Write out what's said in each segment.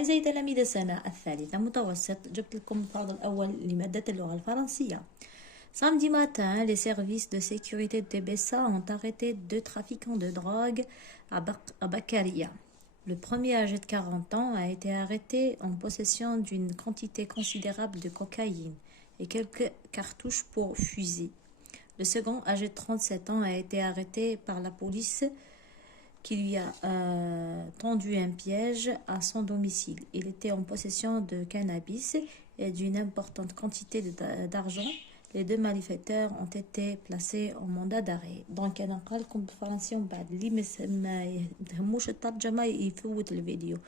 أعزائي تلاميذ السنة الثالثة متوسط، جبت لكم الفرض الأول لمادة اللغة الفرنسية. Samedi matin, les services de sécurité de Tébessa ont arrêté deux trafiquants de drogue à Bakaria. Le premier, âgé de 40 ans, a été arrêté en possession d'une quantité considérable de cocaïne et quelques cartouches pour fusil. Le second, âgé de 37 ans, a été arrêté par la police qui lui a tendu un piège à son domicile. Il était en possession de cannabis et d'une importante quantité d'argent. Les deux malfaiteurs ont été placés en mandat d'arrêt. Donc انا نقرا لكم بالفرنسيه ومن بعد اللي ما يهموش الترجمه يفوت الفيديو.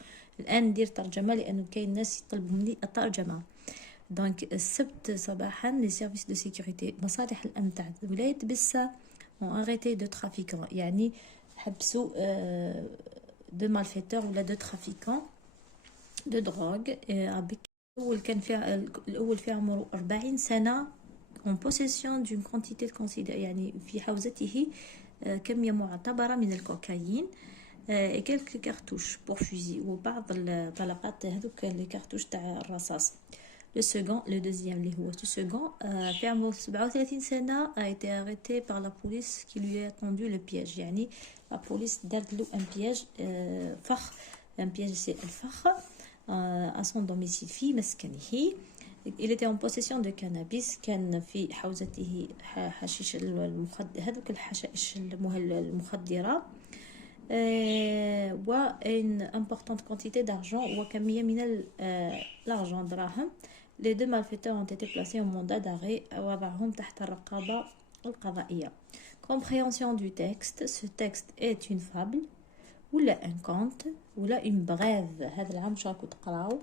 الان ندير ترجمه لانه كاين ناس يطلبوا مني الترجمه. دونك السبت صباحا لي سيرفيس دو سيكوريتي مصالح الامن تاع ولايه بسا ont arrêté deux trafiquants يعني حبسوا دو مالفيتور ولا دو ترافيكون دو دروغ. الاول كان فيها الاول في عمره 40 سنه en possession d'une quantité يعني في حوزته كمية معتبرة من الكوكايين et quelques cartouches pour fusil وبعض الطلقات هذوك لي كارتوش تاع الرصاص. le deuxième اللي هو le second في عمره 37 سنة a été arrêté par la police qui lui a tendu le piège. يعني la police دارت له un piège فخ un piège c'est الفخ à son domicile في مسكنه. Il était en possession de cannabis. كان في حوزته حشيش هذوك الحشائش المخدرة و une importante quantité d'argent وكمية من l'argent دراهم. Les deux malfaiteurs ont été placés en mandat d'arrêt وضعهم تحت الرقابة القضائية. Compréhension du texte. Ce texte est une fable ولا un conte ولا une brève. هذا العام شو راكو تقراو؟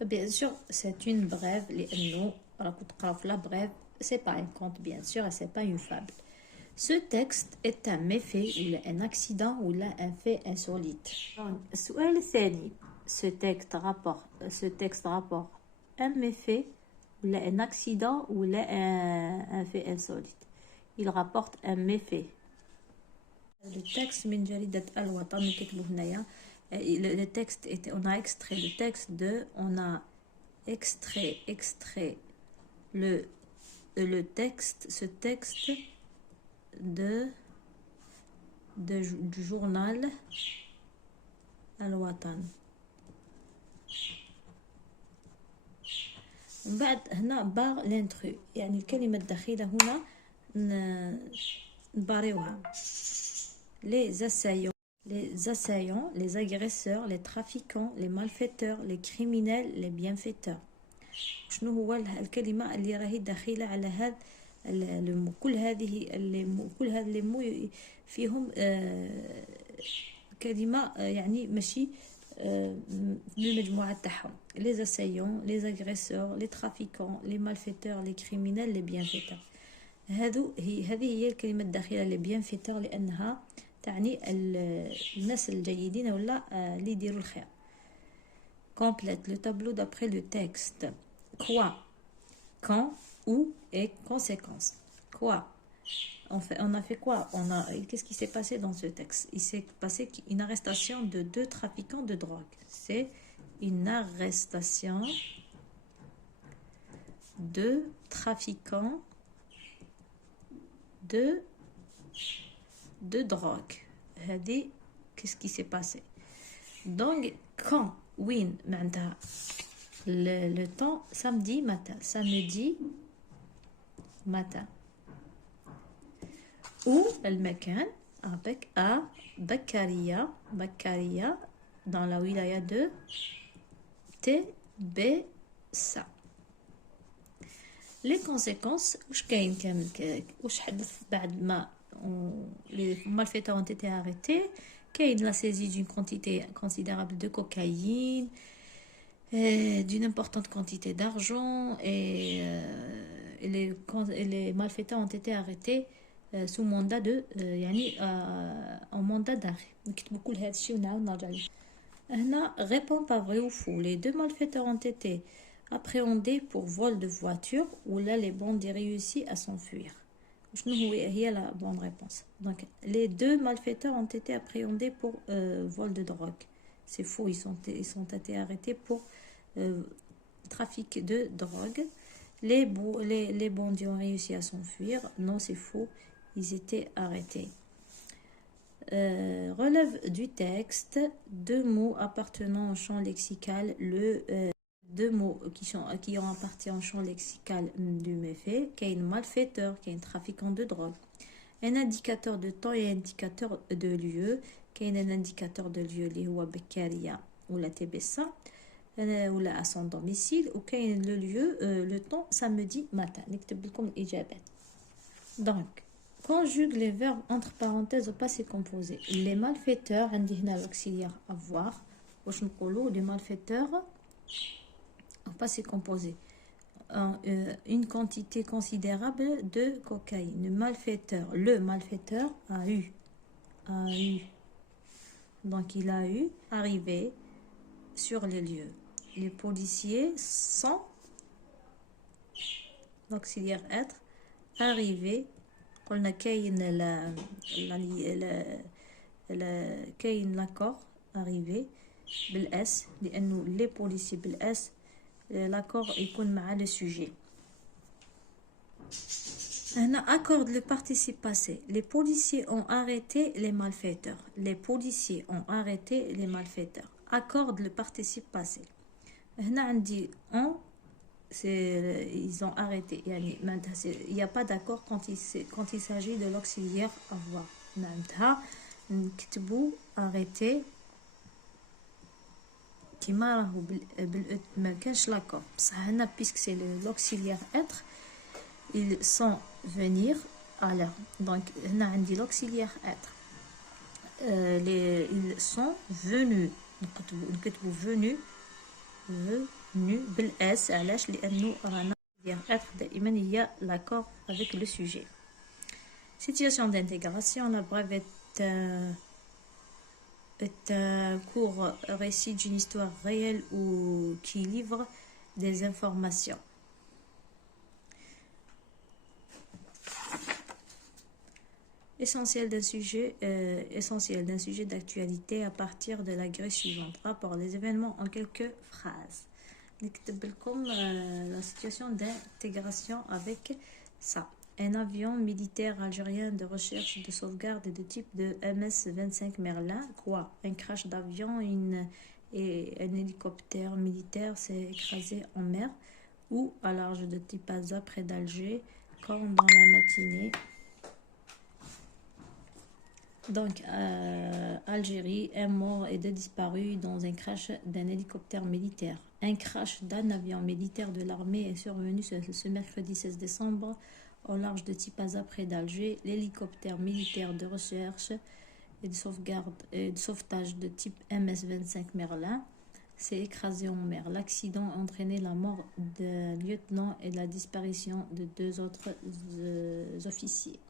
Bien sûr, c'est une brève, la brève, c'est pas un conte, bien sûr, et c'est pas une fable. Ce texte est un méfait ou un accident ou un fait insolite. السؤال الثاني. Ce texte rapporte un méfait ou un accident ou un fait insolite. Il rapporte un méfait. Le texte من جريدة الوطن نكتبه هنايا. Le texte était, on a extrait le texte de, on a extrait le texte, ce texte du journal الوطن. بعد هنا بار لانترو يعني الكلمة الدخيلة هنا نباريوها. Les assaillants, les agresseurs, les trafiquants, les malfaiteurs, les criminels, les bienfaiteurs. شنو هو الكلمة اللي راهي داخلة على هذا كل هذا المو فيهم كلمة يعني ماشي المجموعة تاعهم. les assaillants, les agresseurs, les trafiquants, les malfaiteurs, les criminels, les bienfaiteurs. هذه هي الكلمة الداخلة les bienfaiteurs لأنها تعني الناس الجيدين ولا اللي يديروا الخير. Complète le tableau d'après le texte. Quoi, quand, où et conséquences. Quoi, on a fait quoi? Qu'est-ce qui s'est passé dans ce texte? Il s'est passé une arrestation de deux trafiquants de drogue. C'est une arrestation de trafiquants de drogue. Qu'est-ce qui s'est passé? Donc quand وين معناتها le temps samedi matin où المكان avec à Bakaria dans la wilaya de Tébessa. les conséquences واش كاين كامل واش حدث بعد ما les malfaiteurs ont été arrêtés. كاين la saisie d'une quantité considérable de cocaïne, d'une importante quantité d'argent et les malfaiteurs ont été arrêtés sous mandat de يعني en mandat d'arrêt. نكتبوا كل هذا الشيء ونعاود نرجع ليه. هنا répond pas vrai ou faux. Les deux malfaiteurs ont été appréhendés pour vol de voiture ou là les bandits réussi à s'enfuir. هي la bonne réponse. Donc les deux malfaiteurs ont été appréhendés pour vol de drogue. C'est faux, ils sont été arrêtés pour trafic de drogue. Les bandits ont réussi à s'enfuir. Non, c'est faux, ils étaient arrêtés. Relève du texte, deux mots appartenant au champ lexical, deux mots qui ont appartient au champ lexical du méfait, qui est un malfaiteur, qui est un trafiquant de drogue. Un indicateur de temps et un indicateur de lieu, qui est un indicateur de lieu, اللي هو بكارية ولا تبسة ولا à son domicile, ou كاين le lieu, le temps samedi matin. نكتب لكم الإجابات. Donc, conjugue les verbes entre parenthèses au passé composé. Les malfaiteurs, عندي هنا l'auxiliaire avoir. واش نقولوا les malfaiteurs au passé composé. Une quantité considérable de cocaïne. Le malfaiteur a eu. Donc il a eu arrivé sur les lieux. Les policiers sont, l'auxiliaire être, arrivés. قلنا كاين l'accord arrivé بالاس لانه les policiers بالاس l'accord يكون مع le sujet. هنا accorde le participe passé. Les policiers ont arrêté les malfaiteurs. Les policiers ont arrêté les malfaiteurs. Accorde le participe passé. هنا عندي ont, ils ont arrêté. Il n'y a pas d'accord quand il s'agit de l'auxiliaire avoir. نعمتها نكتبوا arrêté كيما راهو ما كانش لاكور بصح هنا puisque c'est l'auxiliaire être, ils sont venir à l'heure. Donc هنا عندي l'auxiliaire être, ils sont venus نكتبوا venus بالاس. علاش؟ لانه رانا être دائما هي l'accord avec le sujet. Situation d'intégration. La brève est un court récit d'une histoire réelle ou qui livre des informations. Essentiel d'un sujet d'actualité à partir de la grille suivante. Rapport les événements en quelques phrases. نكتب لكم la situation d'intégration avec ça. Un avion militaire algérien de recherche de sauvegarde de type de MS-25 Merlin. Quoi? Un crash d'avion et un hélicoptère militaire s'est écrasé en mer ou à large de Tipaza près d'Alger quand dans la matinée. Donc, Algérie, un mort et deux disparus dans un crash d'un hélicoptère militaire. Un crash d'un avion militaire de l'armée est survenu ce mercredi 16 décembre au large de Tipaza près d'Alger. L'hélicoptère militaire de recherche et de sauvegarde et de sauvetage de type MS-25 Merlin s'est écrasé en mer. L'accident a entraîné la mort d'un lieutenant et la disparition de deux autres officiers.